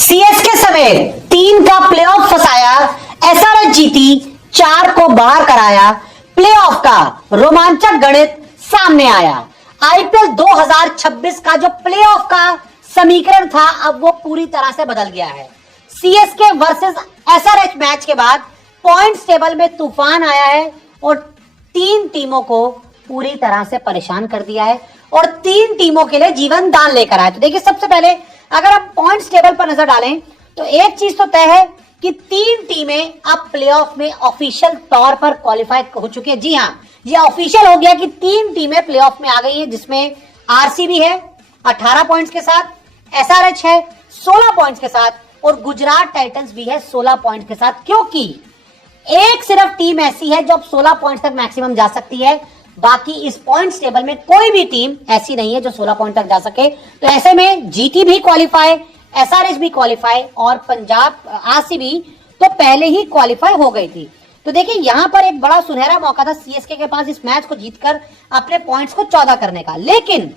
CSK समेत 3 का playoff फंसाया, एसआरएच जीती, 4 को बाहर कराया। प्लेऑफ का रोमांचक गणित सामने आया। आईपीएल 2026 का जो प्लेऑफ का समीकरण था अब वो पूरी तरह से बदल गया है। सीएसके वर्सेस एसआरएच मैच के बाद पॉइंट्स टेबल में तूफान आया है और 3 टीमों को पूरी तरह से परेशान कर दिया है और 3 टीमों के लिए जीवन दान लेकर आए। तो देखिए, सबसे पहले अगर आप पॉइंट्स टेबल पर नजर डालें तो एक चीज तो तय है कि 3 टीमें अब प्लेऑफ में ऑफिशियल तौर पर क्वालिफाई हो चुकी है। जी हां, ये ऑफिशियल हो गया कि 3 टीमें प्लेऑफ में आ गई हैं, जिसमें आरसीबी है 18 पॉइंट्स के साथ, एसआरएच है 16 पॉइंट्स के साथ और गुजरात टाइटंस भी है 16 पॉइंट्स के साथ। क्योंकि एक सिर्फ टीम ऐसी है जो अब 16 पॉइंट्स तक मैक्सिमम जा सकती है, बाकी इस पॉइंट्स टेबल में कोई भी टीम ऐसी नहीं है जो 16 पॉइंट तक जा सके। तो ऐसे में जीटी भी क्वालिफाई, एसआरएच भी क्वालिफाई और पंजाब आरसीबी तो पहले ही क्वालिफाई हो गई थी। तो देखिए, यहां पर एक बड़ा सुनहरा मौका था सीएसके के पास इस मैच को जीतकर अपने पॉइंट्स को 14 करने का, लेकिन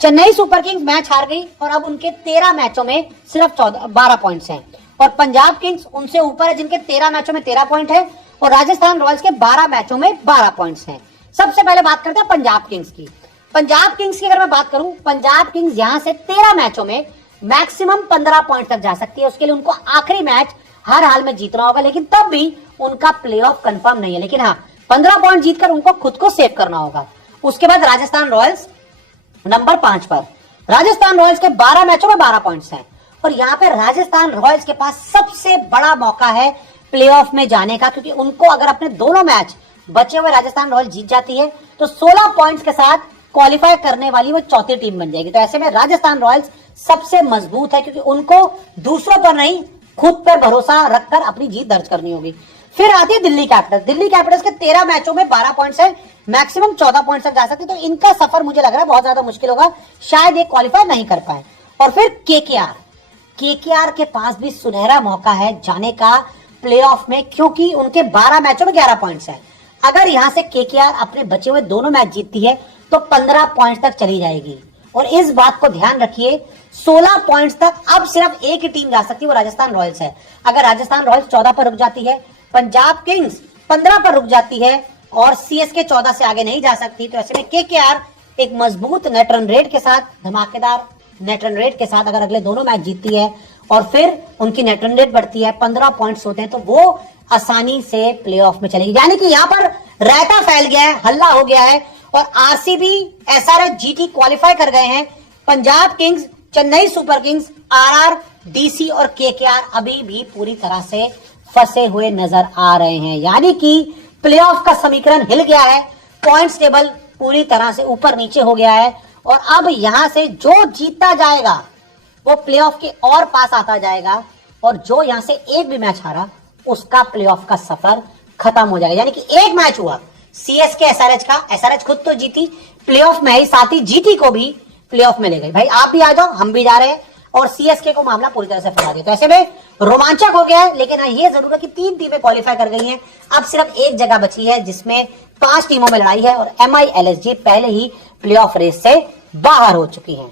चेन्नई सुपर किंग्स मैच हार गई और अब उनके 13 मैचों में सिर्फ 12 पॉइंट्स हैं और पंजाब किंग्स उनसे ऊपर है जिनके 13 मैचों में 13 पॉइंट है और राजस्थान रॉयल्स के 12 मैचों में 12 पॉइंट्स हैं। सबसे पहले बात करते हैं पंजाब किंग्स की। पंजाब किंग्स की अगर मैं बात करूं, पंजाब किंग्स यहां से 13 मैचों में मैक्सिमम 15 पॉइंट तक जा सकती है। उसके लिए उनको आखिरी मैच हर हाल में जीतना होगा, लेकिन तब भी उनका प्लेऑफ कंफर्म नहीं है। लेकिन हाँ, 15 पॉइंट जीतकर उनको खुद को सेव करना होगा। उसके बाद राजस्थान रॉयल्स नंबर 5 पर। राजस्थान रॉयल्स के 12 मैचों में 12 पॉइंट्स हैं और यहां पे राजस्थान रॉयल्स के पास सबसे बड़ा मौका है प्लेऑफ में जाने का, क्योंकि उनको अगर अपने दोनों मैच बचे हुए राजस्थान रॉयल्स जीत जाती है तो 16 पॉइंट्स के साथ क्वालिफाई करने वाली वो चौथी टीम बन जाएगी। तो ऐसे में राजस्थान रॉयल्स सबसे मजबूत है, क्योंकि उनको दूसरों पर नहीं खुद पर भरोसा रखकर अपनी जीत दर्ज करनी होगी। फिर आती है दिल्ली कैपिटल्स। दिल्ली कैपिटल्स के 13 मैचों में 12 पॉइंट्स है, मैक्सिमम 14 पॉइंट्स तक जा सकते, तो इनका सफर मुझे लग रहा है बहुत ज्यादा मुश्किल होगा, शायद ये क्वालिफाई नहीं कर पाए। और फिर केकेआर के पास भी सुनहरा मौका है जाने का प्लेऑफ में, क्योंकि उनके 12 मैचों में 11 पॉइंट्स है। अगर यहां से केकेआर अपने बचे हुए दोनों मैच जीतती है तो 15 पॉइंट्स तक चली जाएगी। और इस बात को ध्यान रखिए, 16 पॉइंट्स तक अब सिर्फ एक ही टीम जा सकती है, वो राजस्थान रॉयल्स है। अगर राजस्थान रॉयल्स 14 पर रुक जाती है, पंजाब किंग्स 15 पर रुक जाती है और सीएसके 14 से आगे नहीं जा सकती, तो ऐसे में केकेआर एक मजबूत नेट रन रेट के साथ, धमाकेदार नेट रन रेट के साथ अगर अगले दोनों मैच जीतती है और फिर उनकी नेट रन रेट बढ़ती है, 15 पॉइंट्स होते हैं, तो वो आसानी से प्लेऑफ में चलेगी। यानी कि यहां पर रायता फैल गया है, हल्ला हो गया है और आरसीबी, एसआरएच, जीटी क्वालिफाई कर गए हैं। Punjab Kings, Chennai super Kings, RR, DC और केकेआर अभी भी पूरी तरह से फंसे हुए नजर आ रहे हैं। यानी कि प्लेऑफ का समीकरण हिल गया है, पॉइंट्स टेबल पूरी तरह से ऊपर नीचे हो गया है और अब यहां से जो जीतता जाएगा वो प्लेऑफ के और पास आता जाएगा और जो यहां से एक भी मैच हारा उसका प्लेऑफ का सफर खत्म हो जाएगा। यानी कि एक मैच हुआ सीएसके एसआरएच का, एसआरएच खुद तो जीती, प्लेऑफ में ही साथ ही जीटी को भी प्लेऑफ में ले गई। भाई आप भी आ जाओ, हम भी जा रहे हैं और सीएसके को मामला पूरी तरह से फंसा दिया। तो ऐसे में रोमांचक हो गया है, लेकिन ये जरूर है कि 3 टीमें क्वालिफाई कर गई हैं। अब सिर्फ एक जगह बची है जिसमें 5 टीमों में लड़ाई है और MILSG पहले ही प्लेऑफ रेस से बाहर हो चुकी है।